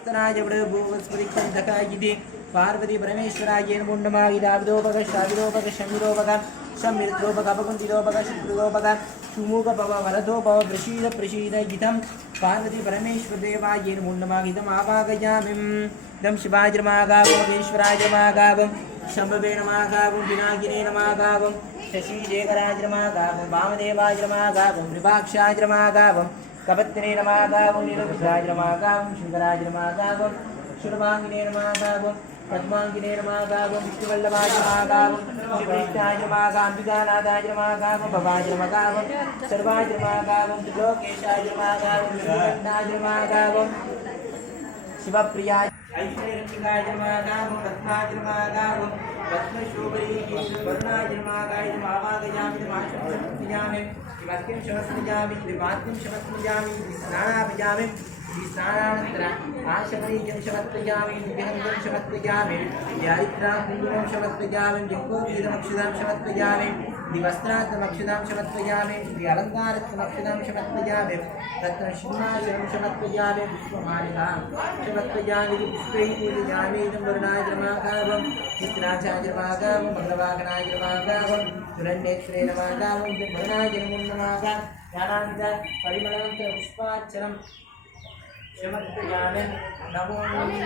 శ్రీహస్తనాయ భూవస్ఫురికంధకాయి పార్వతి పరమేశ్వరాయ గుండమాగిదావిదోపక షావిదోపక శమిరోపక సమృద్ధోపక అపకుంతిలోపక శుక్రుదోపక సుముఖపవ వరదోపవ ప్రసీద ప్రసీద గితం పార్వతి పరమేశ్వరదేవాయ గుండమాగితం ఆవాగయామి దం శివాజమాగావేశ్వరాజమాగావం శంభవేణమాగావం వినాగినేనమాగావం శశీజేకరాజమాగావం వామదేవాజమాగావం విభాక్షాజమాగావం కపత్తినే నమాగావం నీలకృష్ణాయ నమాగావం శుంకరాయ నమాగావం శురమాంగినే నమాగావం పద్మాంగినే నమాగావం విష్ణువల్లభాయ నమాగావం శ్రీకృష్ణాయ నమాగా అంబికానాథాయ నమాగావం భవాయ నమగావం సర్వాయ నమాగావం త్రిలోకేశాయ నమాగావం శ్రీకృష్ణాయ నమాగావం శివప్రియాయ శ్రీమస్కిం శవస్మిజామి శ్రీమాత్యం శవస్మిజామి స్నానాభిజామి స్నానానంతర ఆశమనీజం శవత్ప్రజామి విహంగం శవత్ప్రజామి యారిత్రాం కుంగుణం శవత్ప్రజామి జంగోదీరమక్షిదాం శవత్ప్రజామి शमस्मयामि त्रिमात्रं शमस्मयामि स्नानाभियामि स्नानानन्तर आशमरीजं शमत्वयामि विहङ्गं शमत्वयामि व्यारित्रां कुङ्कुमं शमत्वयामि जङ्गोपीतमक्षितां शमत्वयामि दिवस्त्रात्मक्षितां शमत्वयामि अलङ्कारत्मक्षितां शमत्वयामि तत्र सिंहासनं शमत्वयामि पुष्पमालिकां शमत्वयामि पुष्पैः पूजयामि इदं वरुणाय नमागावं चित्राचार्य नमागावं भगवागणाय नमागावं सुरण्येश्वरे नमागावं वरुणाय नमो नमागा ध्यानान्त परिमलवन्त पुष्पार्चनं शमत्वयामि नमो नमः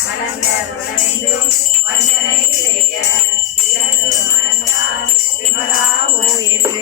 மலர்ந்து வந்தனை செய்ய மனந்தார் விமலாவோ என்று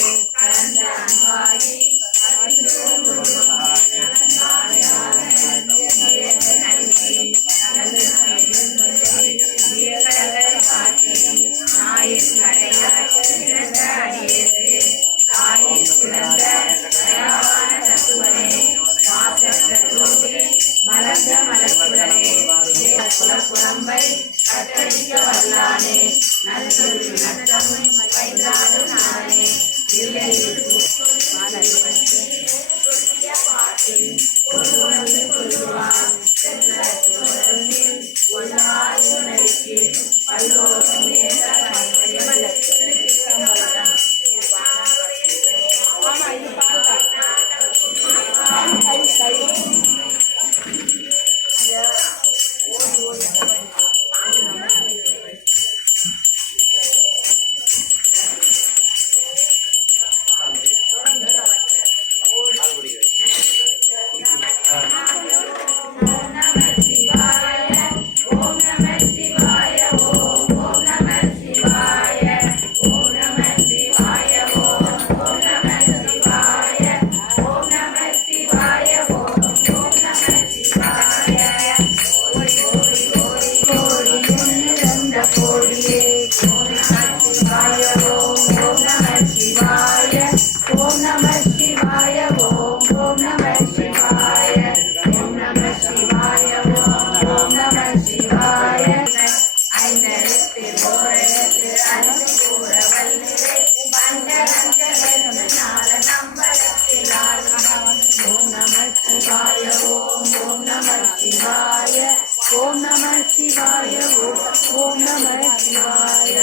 சிவாய ஓம் ஓம் நம சிவாய.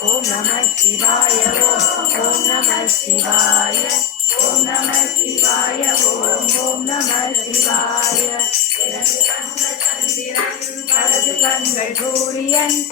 ஓம் நம சிவாய ஓம் ஓம் நம சிவாய. ஓம் நம சிவாய ஓம் ஓம் நம சிவாய. இடது கண்கள் சந்திரன் வலது கண்கள் சூரியன்.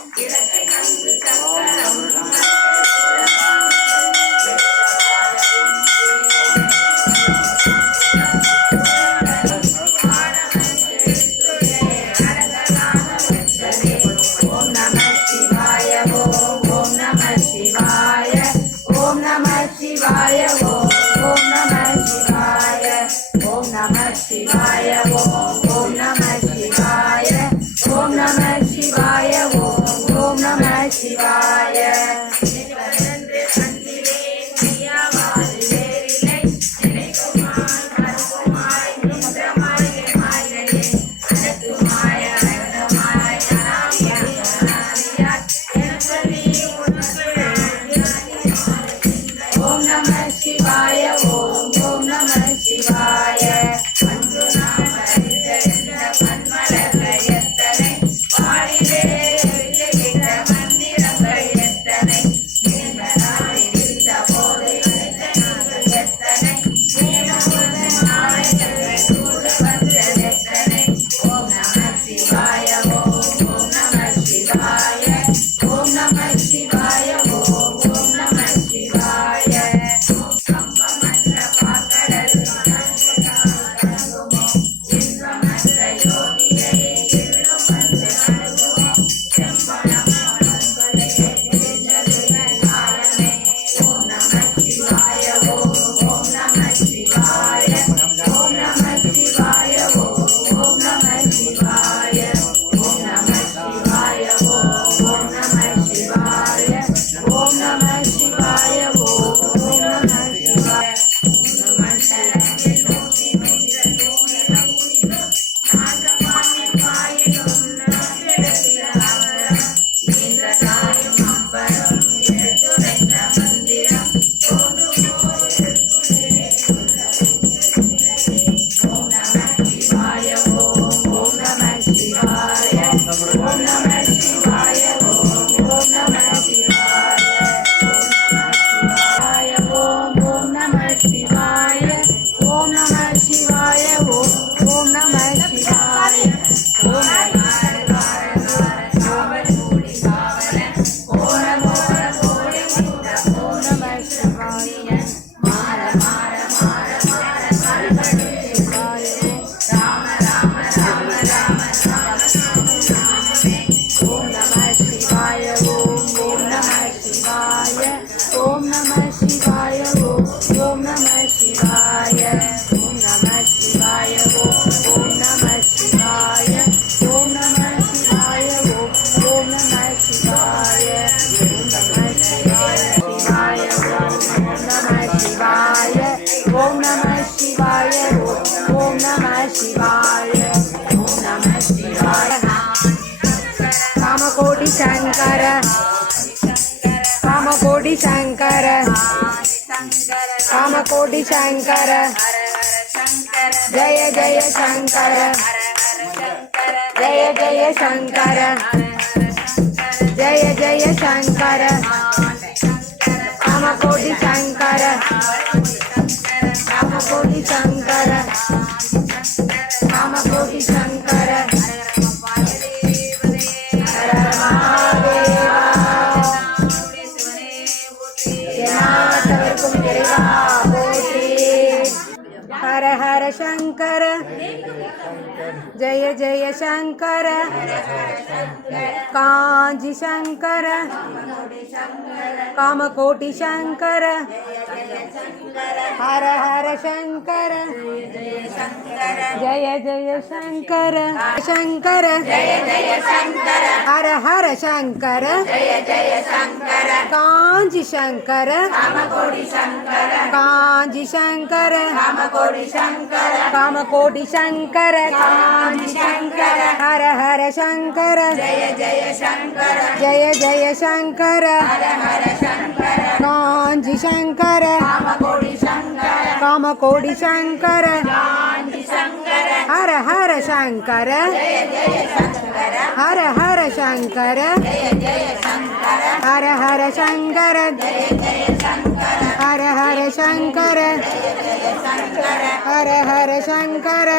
One more night, Shankar Kamakoti Shankar Kamakoti Shankar जय जय शङ्कर जय जय शङ्कर जय जय शङ्कर कामकोटि शङ्कर कामकोटि शङ्कर शंकर। जय जय शंकर। कांजी शंकर। कामकोटि शंकर। हर हर शंकर। जय जय शंकर शंकर जय जय शंकर। हर हर शंकर। जय जय शंकर कांज शंकर। कामकोटि शंकर कांज शंकर। कामकोटि शंकर। कामकोटि शंकर कांज शंकर हर हर शंकर। जय जय शंकर। जय जय शंकर हर हर शंकर कांज शंकर। काम कोटि शंकर काम कोटि शंकर। ஹர ஹர சங்கர ஹர ஹர சங்கர ஹர ஹர சங்கர ஹர ஹர சங்கர ஹர ஹர சங்கர